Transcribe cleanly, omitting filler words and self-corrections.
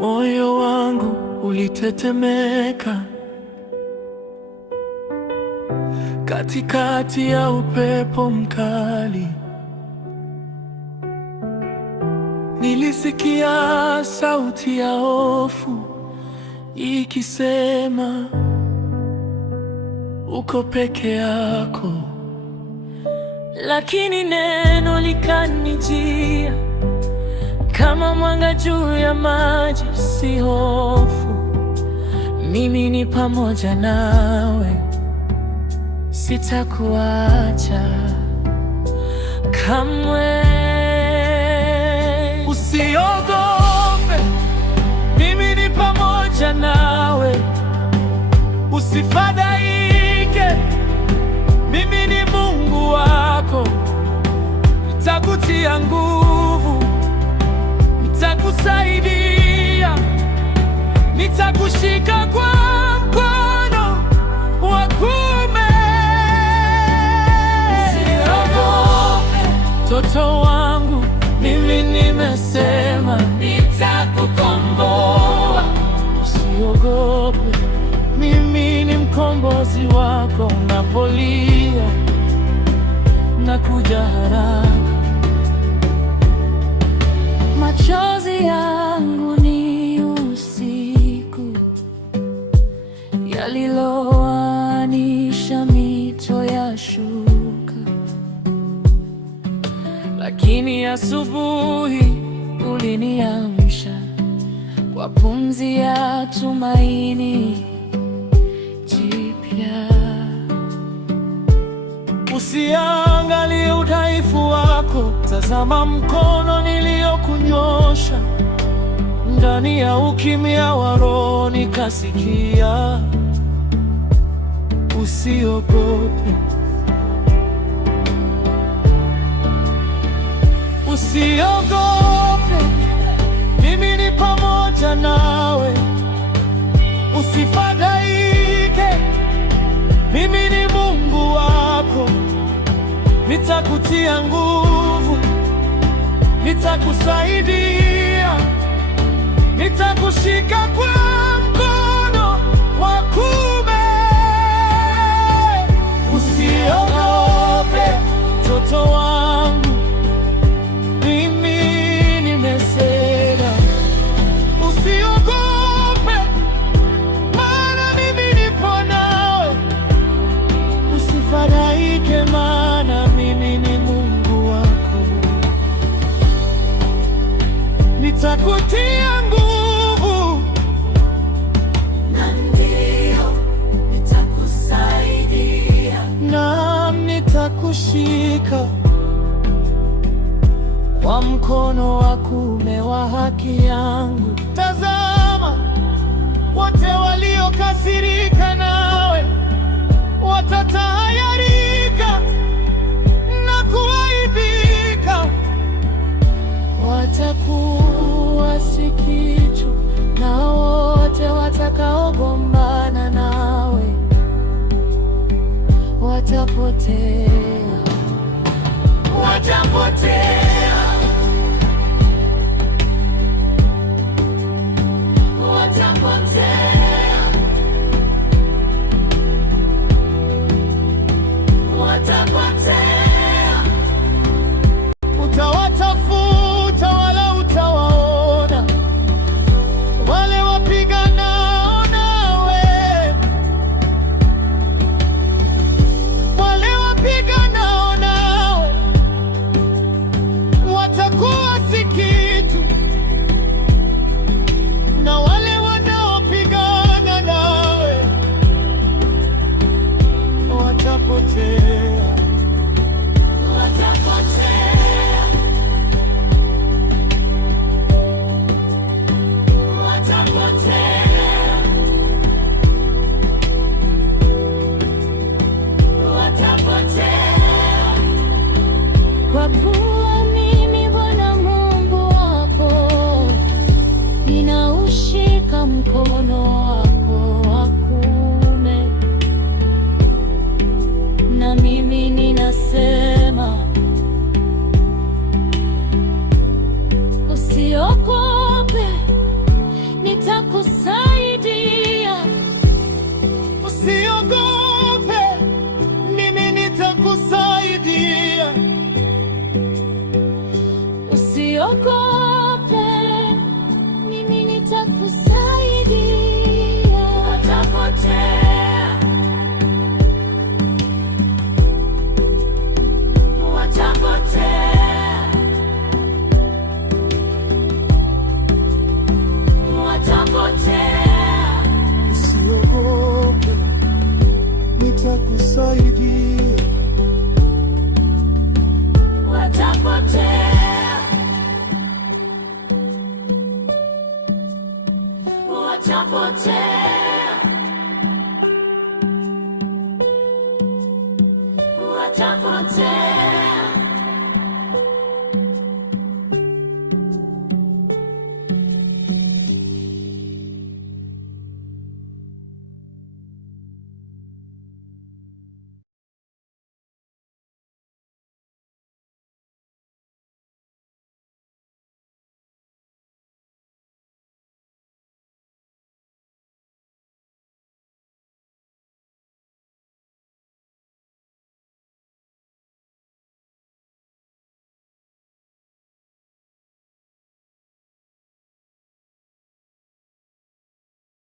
moyo wangu ulitetemeka katikati ya upepo mkali. Nilisikia sauti ya hofu ikisema, uko peke yako. Lakini neno likanijia kama mwanga juu ya maji, si hofu, mimi ni pamoja nawe, sitakuacha kamwe. Usiogope, mimi ni pamoja nawe, usifadhaike, mimi ni Mungu wako, nitakutia nguvu, nitakusaidia, nitakushika kwa mkono wa kuume. Usiogope, mtoto wangu, mimi nimesema nitakukomboa. Usiogope, mimi ni mkombozi wako. Unapolia nakuja haraka. Machozi yangu ni usiku, yaliloanisha mito ya shuka, lakini asubuhi uliniamsha kwa pumzi ya tumaini jipya. Usiangalie udhaifu wako, tazama mkono niliokunyosha. Ndani ya ukimya wa roho nikasikia, usiogope, usiogope, mimi ni pamoja nawe, usifadhaike, mimi ni Mungu wako, nitakutia nguvu, nitakusaidia, nitakushika kwa mkono wa kuume. Usiogope, mtoto wangu, mimi nimesema usiogope, maana mimi nipo nawe, usifadhaike, maana mimi ni Mungu wako, nitakutia nguvu, na ndio nitakusaidia, na nitakushika kwa mkono wa kuume wa haki yangu. Tazama, wote waliokasirika nawe watatahayarika na kuaibika, watakuwa si kitu, na wote watakaogombana nawe watapotea, watapotea, watapotea, watapotea. Utawatafuta wala utawaona, wale wapiganao nawe, wale wapiganao nawe watakuwa si kitu, na wale wanaopigana nawe watapotea, watapotea, watapotea, watapotea. Kwa kuwa mimi Bwana Mungu wako, ninaushika mkono wako wa kuume, na mimi ninasema usiogope, nitakusaidia. Watapotea, watapotea, watapotea. Usiogope, nitakusaidia. Watapotea, watapotea.